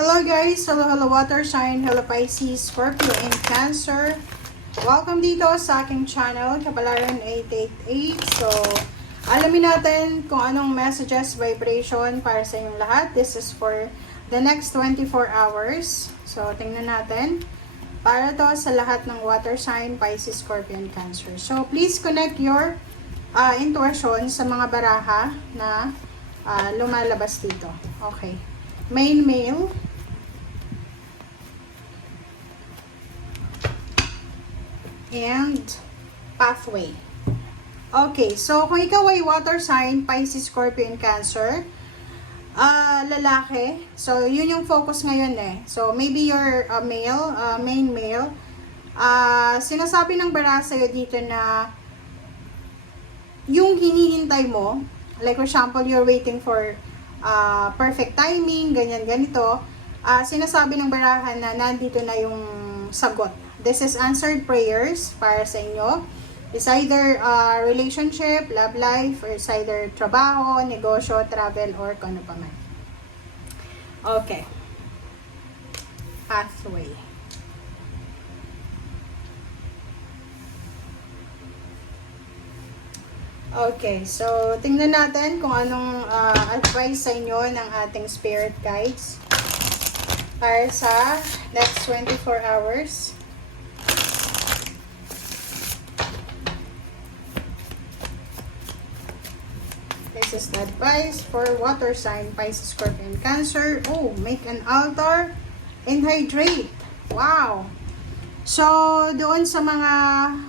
Hello guys! Hello water sign, hello Pisces, Scorpio, and Cancer. Welcome dito sa aking channel, Kapalaran 888. So, alamin natin kung anong messages, vibration para sa inyong lahat. This is for the next 24 hours. So, tingnan natin. Para to sa lahat ng water sign, Pisces, Scorpio, and Cancer. So, please connect your intuition sa mga baraha na lumalabas dito. Okay. Main male. And pathway. Okay, so kung ikaw ay water sign, Pisces, Scorpio, and Cancer, lalaki, so yun yung focus ngayon eh. So maybe you're a male, main male. Sinasabi ng bara sa'yo dito na yung hinihintay mo, like for example, you're waiting for perfect timing, ganyan, ganito. Sinasabi ng barahan na nandito na yung sagot. This is answered prayers para sa inyo. It's either relationship, love life, or it's either trabaho, negosyo, travel, or kung ano pa man. Okay. Pathway. Okay, so tingnan natin kung anong advice sa inyo ng ating spirit guides para sa next 24 hours. This is the advice for water sign, Pisces, Scorpio, and Cancer. Oh, make an altar and hydrate. Wow! So, doon sa mga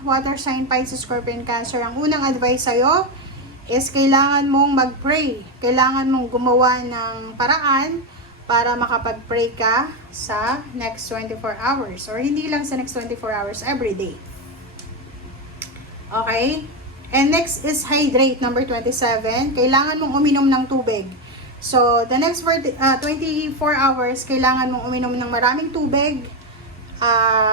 water sign, Pisces, Scorpio, and Cancer, ang unang advice sa'yo is kailangan mong mag-pray. Kailangan mong gumawa ng paraan para makapag-pray ka sa next 24 hours. Or hindi lang sa next 24 hours, every day. Okay? And next is hydrate, number 27. Kailangan mong uminom ng tubig. So, the next 24 hours, kailangan mong uminom ng maraming tubig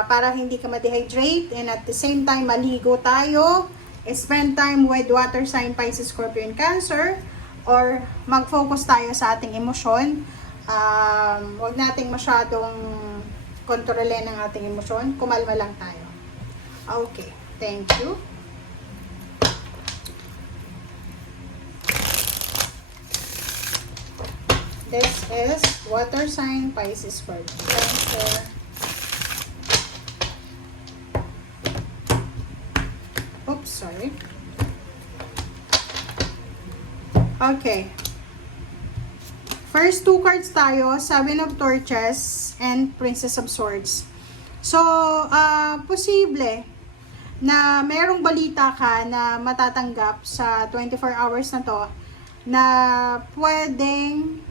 para hindi ka ma-dehydrate. And at the same time, maligo tayo. Spend time with water sign, Pisces, Scorpio, and Cancer. Or mag-focus tayo sa ating emosyon. Huwag nating masyadong kontrolin ang ating emosyon. Kumalma lang tayo. Okay, thank you. This is water sign, Pisces, Scorpio, Cancer. Oops, sorry. Okay. First two cards tayo, Seven of Torches and Princess of Swords. So, posible na merong balita ka na matatanggap sa 24 hours na to na pwedeng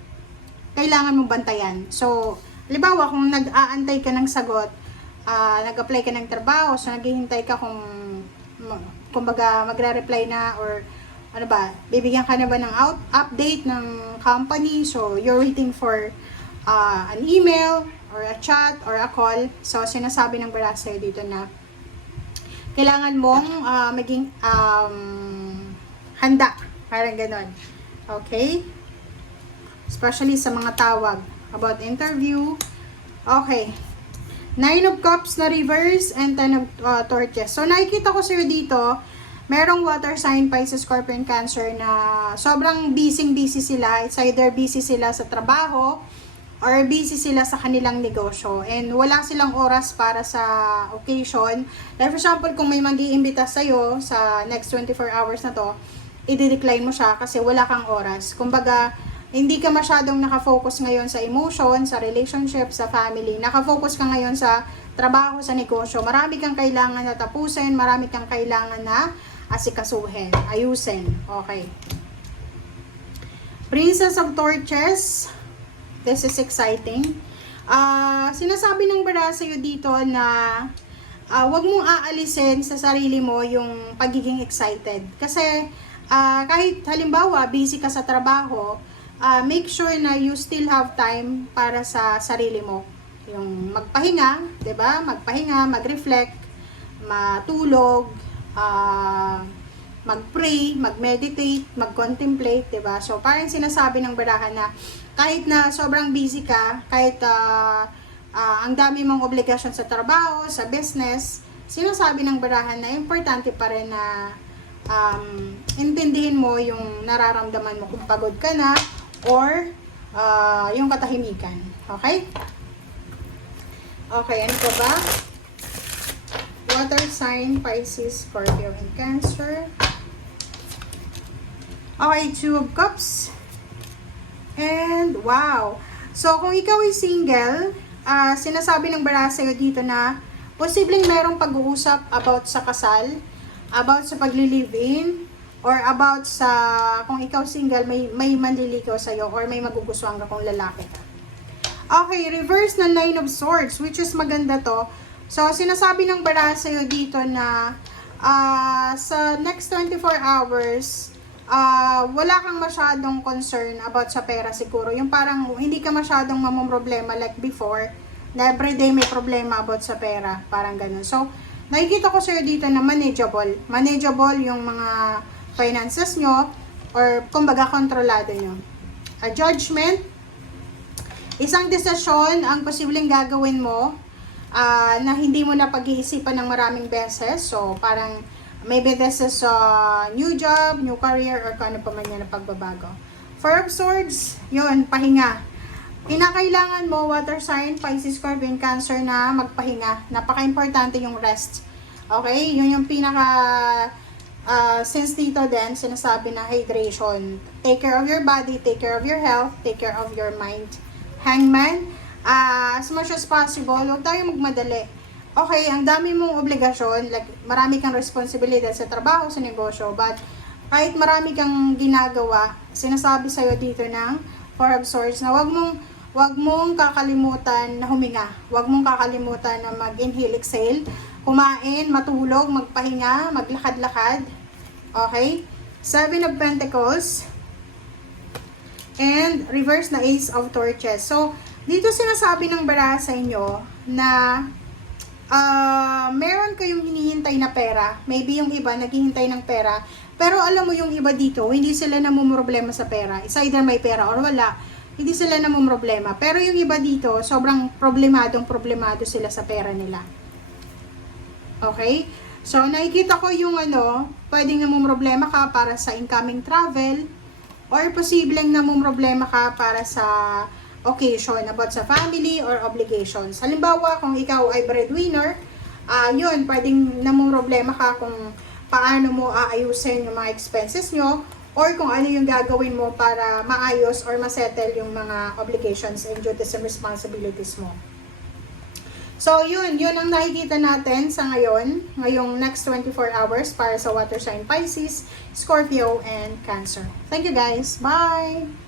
kailangan mong bantayan. So, halimbawa, kung nag-aantay ka ng sagot, nag-apply ka ng trabaho, so naghihintay ka kung kumbaga magre-reply na or ano ba, bibigyan ka na ba ng update ng company, so you're waiting for an email or a chat or a call. So, sinasabi ng bara sa'yo dito na kailangan mong maging handa, parang ganon. Okay? Especially sa mga tawag about interview. Okay. 9 of Cups na reverse and 10 of Torches. So, nakikita ko sa'yo dito, merong water sign, Pisces, Scorpio, and Cancer na sobrang busy sila. It's either busy sila sa trabaho or busy sila sa kanilang negosyo. And wala silang oras para sa occasion. Like for example, kung may mag-iimbita sa'yo sa next 24 hours na to, i-decline mo siya kasi wala kang oras. Kumbaga, hindi ka masyadong nakafocus ngayon sa emotion, sa relationship, sa family. Nakafocus ka ngayon sa trabaho, sa negosyo. Marami kang kailangan na tapusin, marami kang kailangan na asikasuhin, ayusin. Okay. Princess of Torches. This is exciting. Sinasabi ng bara sa'yo dito na wag mong aalisin sa sarili mo yung pagiging excited. Kasi kahit halimbawa busy ka sa trabaho, make sure na you still have time para sa sarili mo. Yung magpahinga, 'di ba? Magpahinga, mag-reflect, matulog, mag-pray, mag-meditate, mag-contemplate, diba? So, parang sinasabi ng barahan na kahit na sobrang busy ka, kahit ang dami mong obligasyon sa trabaho, sa business, sinasabi ng barahan na importante pa rin na intindihin mo yung nararamdaman mo kung pagod ka na or yung katahimikan. Okay? Okay, ano pa ba? Water sign, Pisces, Scorpio, and Cancer. Okay, Two of Cups. And, wow. So, kung ikaw ay single, sinasabi ng baraha sa'yo dito na posibleng merong pag-uusap about sa kasal, about sa pagli-live-in, or about sa, kung ikaw single, may manliligaw sa'yo, or may magugustuhan ka kung lalaki ka. Okay, reverse na Nine of Swords, which is maganda to. So, sinasabi ng baraha sa'yo dito na sa next 24 hours, wala kang masyadong concern about sa pera siguro. Yung parang hindi ka masyadong mamumroblema like before, na everyday may problema about sa pera. Parang ganun. So, nakikita ko sa'yo dito na manageable. Manageable yung mga finances nyo or kumbaga kontrolado nyo. A judgment, isang desisyon ang posibleng gagawin mo na hindi mo na pag-iisipan ng maraming beses. So, parang maybe this is a new job, new career, or kung ano pa man yan na pagbabago. Four of Swords, yun, pahinga. Kinakailangan mo, water sign, Pisces, Scorpio, and Cancer na magpahinga. Napaka-importante yung rest. Okay? Yun yung since dito din, sinasabi na hydration. Take care of your body, take care of your health, take care of your mind. Hangman, as much as possible, huwag tayong magmadali. Okay, ang dami mong obligasyon, like marami kang responsibilidad sa trabaho, sa negosyo, but kahit marami kang ginagawa, sinasabi sa'yo dito ng Four of Swords na wag mong kakalimutan na huminga. Wag mong kakalimutan na mag-inhale, exhale, kumain, matulog, magpahinga, maglakad-lakad. Okay? Seven of Pentacles and reverse na Ace of Torches. So, dito sinasabi ng baraha sa inyo na meron kayong hinihintay na pera. Maybe yung iba naghihintay ng pera. Pero alam mo yung iba dito, hindi sila namumroblema sa pera. It's either may pera or wala. Hindi sila namumroblema. Pero yung iba dito, sobrang problemado sila sa pera nila. Okay? So, nakikita ko yung pwedeng namumroblema ka para sa incoming travel or posibleng namumroblema ka para sa occasion about sa family or obligations. Halimbawa, kung ikaw ay breadwinner, yun, pwedeng namumroblema ka kung paano mo aayusin yung mga expenses nyo or kung ano yung gagawin mo para maayos or masettle yung mga obligations and duties and responsibilities mo. So, yun ang nakikita natin sa ngayong next 24 hours para sa water sign Pisces, Scorpio, and Cancer. Thank you guys. Bye!